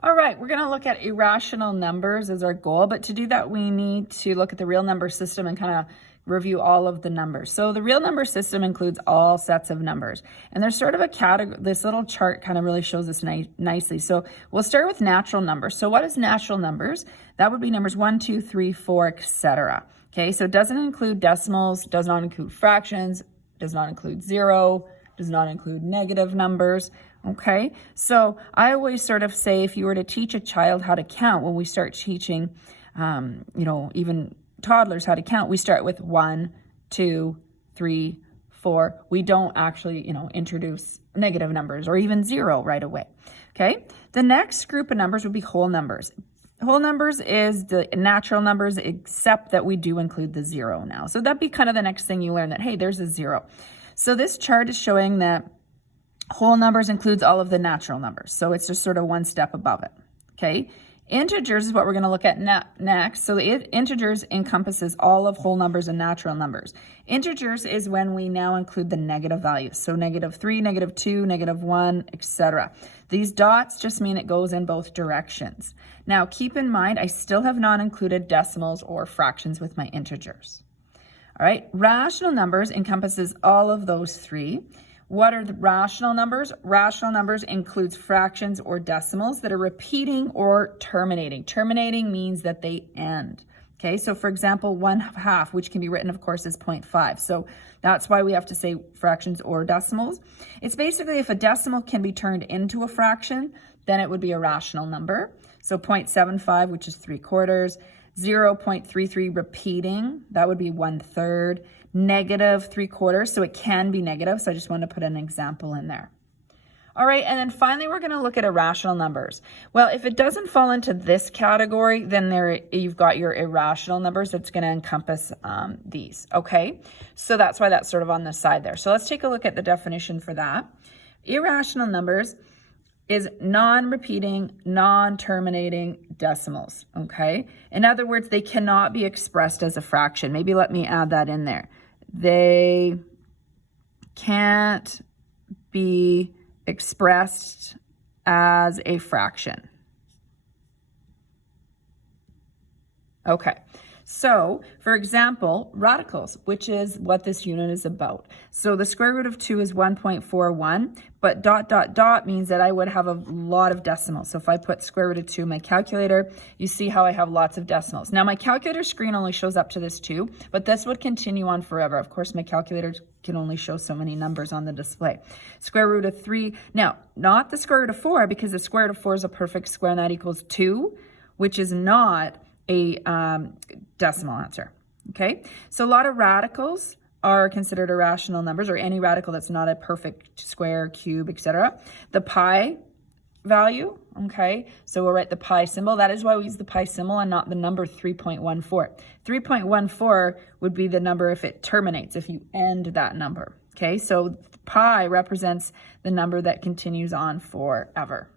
All right, we're going to look at irrational numbers as our goal, but to do that, we need to look at the real number system and kind of review all of the numbers. So the real number system includes all sets of numbers, and there's sort of a category. This little chart kind of really shows this nicely. So we'll start with natural numbers. So what is natural numbers? That would be numbers 1, 2, 3, 4, etc. Okay, so it doesn't include decimals, does not include fractions, does not include zero, does not include negative numbers. Okay, so I always sort of say, if you were to teach a child how to count, when we start teaching, even toddlers how to count, we start with 1, 2, 3, 4. We don't actually, introduce negative numbers or even zero right away. Okay, the next group of numbers would be whole numbers. Whole numbers is the natural numbers, except that we do include the zero now. So that'd be kind of the next thing you learn, that, hey, there's a zero. So this chart is showing that whole numbers includes all of the natural numbers. So it's just sort of one step above it. Okay. Integers is what we're going to look at next. So integers encompasses all of whole numbers and natural numbers. Integers is when we now include the negative values. So -3, -2, -1, etc. These dots just mean it goes in both directions. Now, keep in mind, I still have not included decimals or fractions with my integers. All right. Rational numbers encompasses all of those three. What are the rational numbers? Rational numbers includes fractions or decimals that are repeating or terminating. Terminating means that they end. Okay, so for example, 1/2, which can be written, of course, as 0.5. So that's why we have to say fractions or decimals. It's basically, if a decimal can be turned into a fraction, then it would be a rational number. So 0.75, which is 3/4. 0.33 repeating, that would be 1/3. -3/4, so it can be negative. So I just want to put an example in there. All right, and then finally, we're going to look at irrational numbers. Well, if it doesn't fall into this category, then you've got your irrational numbers that's going to encompass these, okay? So that's why that's sort of on the side there. So let's take a look at the definition for that. Irrational numbers is non-repeating, non-terminating decimals, okay? In other words, they cannot be expressed as a fraction. Maybe let me add that in there. They can't be expressed as a fraction. Okay. So, for example, radicals, which is what this unit is about. So the square root of 2 is 1.41, but ... means that I would have a lot of decimals. So if I put square root of 2 in my calculator, you see how I have lots of decimals. Now my calculator screen only shows up to this 2, but this would continue on forever. Of course, my calculator can only show so many numbers on the display. Square root of 3, now not the square root of 4, because the square root of 4 is a perfect square and that equals 2, which is not a decimal answer. Okay, so a lot of radicals are considered irrational numbers, or any radical that's not a perfect square, cube, etc. The pi value, okay, so we'll write the pi symbol. That is why we use the pi symbol and not the number 3.14. 3.14 would be the number if it terminates, if you end that number. Okay, so pi represents the number that continues on forever.